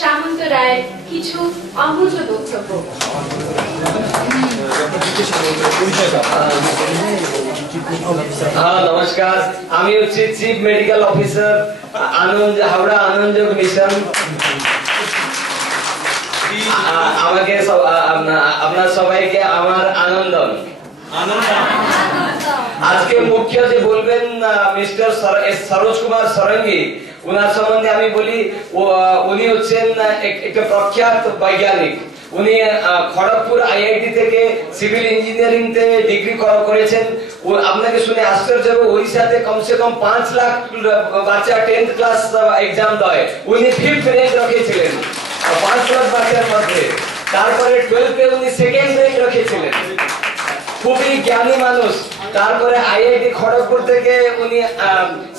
সামন্ত রায়ের কিছু অমূল্য বক্তব্য। নমস্কার, আমি হচ্ছি চিফ মেডিকেল অফিসার আনন্দ হাওড়া আনন্দযোগ মিশন। আমাকে আপনার সবাইকে আমার আনন্দম। আজকে মুখ্য যে বলবেন মিস্টার সরোজ কুমার সরঙ্গী, ওনার সম্বন্ধে আমি বলি উনি হচ্ছেন একটা প্রখ্যাত বৈজ্ঞানিক। উনি খড়গপুর আইআইটি থেকে সিভিল ইঞ্জিনিয়ারিং তে ডিগ্রি করেছেন। আপনাকে শুনে আশ্চর্য হবে, ওড়িশাতে কমসে কম 5 লাখ বাচ্চা 10th ক্লাস এক্সাম দেয়, উনি 5th র্যাঙ্ক রেখেছিলেন 5 লাখ বাচ্চার মধ্যে। তারপরে 12th এ উনি 2nd র্যাঙ্ক রেখেছিলেন। খুবই জ্ঞানী মানুষ। তারপরে আইআইটি খড়গপুর থেকে উনি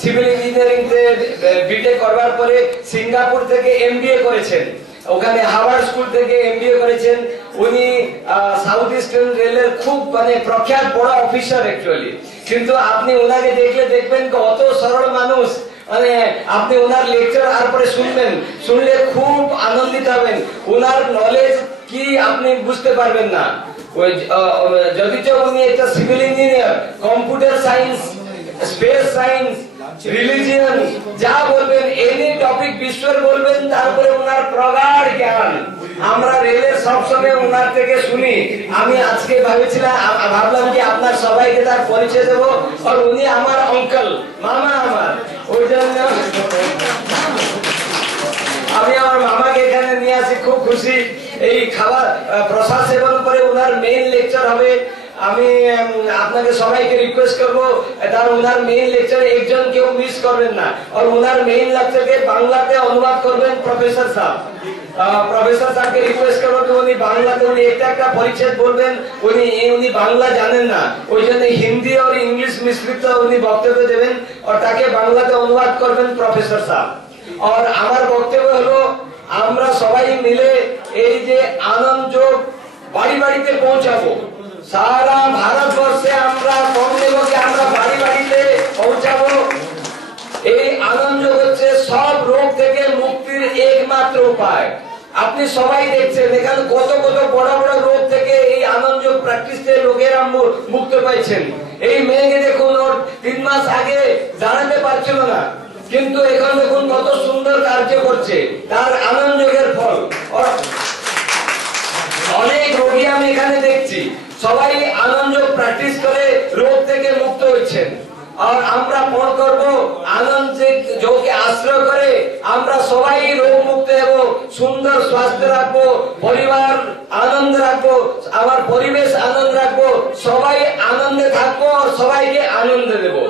সিভিল ইঞ্জিনিয়ারিং তে বিটেক করবার পরে সিঙ্গাপুর থেকে এমবিএ করেছেন। ওখানে হাওয়ার্ড স্কুল থেকে এমবিএ করেছেন। উনি সাউথ ইস্টার্ন রেলের খুব প্রখ্যাত বড় অফিসার অ্যাকচুয়ালি। কিন্তু আপনি ওনাকে দেখলে দেখবেন কত সরল মানুষ। আপনি ওনার লেকচার আর পরে শুনলে খুব আনন্দিত হবেন। ওনার নলেজ কি আপনি বুঝতে পারবেন না। যদিচ উনি একটা civil engineer, computer science, space science, religion, যা বলবেন এনি টপিক বিশ্বের বলবেন। তারপরে ওনার প্রগাঢ় জ্ঞান আমরা রেলের সবসময় ওনার থেকে শুনি। আমি আজকে ভাবলাম কি আপনার সবাইকে তার পরিচয় দেবো। আর উনি আমার অঙ্কল, মামা আমার। ওই জন্য আমি আমার মামাকে এখানে নিয়ে আসি, খুব খুশি। এই খাবার প্রসাদ সেবন করে ওনার মেইন লেকচার হবে। আমি আপনাকে সবাইকে রিকোয়েস্ট করবো, তার ওনার মেইন লেকচারে একজন কেউ মিস করবেন না। আর ওনার মেইন লেকচারকে বাংলাতে অনুবাদ করবেন প্রফেসর সাহেব। প্রফেসর সাহেবকে রিকোয়েস্ট করবো যে উনি বাংলাতে একটা পরিচ্ছেদ বলবেন। উনি বাংলা জানেন না, ওই জন্য হিন্দি আর ইংলিশ মিশ্রিত উনি বক্তব্য দেবেন। আর তাকে বাংলাতে অনুবাদ করবেন প্রফেসর সাহেব। আর আমার বক্তব্য হলো, আমরা সবাই মিলে এই যে আনন্দ যোগ বাড়ি বাড়িতে পৌঁছাবো। সারা ভারতবর্ষে আমরা কম দেবো কি আমরা বাড়ি বাড়িতে পৌঁছাবো। এই আনন্দ যোগ হচ্ছে সব রোগ থেকে মুক্তির একমাত্র উপায়। আপনি সবাই দেখছেন এখানে কত কত বড় বড় রোগ থেকে এই আনন্দ যোগ প্র্যাকটিস থেকে লোকেরা মুক্ত পাইছেন। এই মেয়েকে দেখুন, ওর 3 মাস আগে জানাতে পারছিল না, কিন্তু এখন দেখুন কত সুন্দর কার্য করছে, তার আনন্দ যোগের ফল। অনেক রোগী আমি এখানে দেখছি, সবাই আনন্দ যোগ প্র্যাকটিস করে রোগ থেকে মুক্ত হচ্ছেন। আর আমরা মনে করবো আনন্দ যোগকে আশ্রয় করে আমরা সবাই রোগ মুক্ত হব, সুন্দর স্বাস্থ্য রাখবো, পরিবার আনন্দ রাখবো, আমার পরিবেশ আনন্দ রাখবো, সবাই আনন্দে থাকবো, সবাইকে আনন্দ দেবো।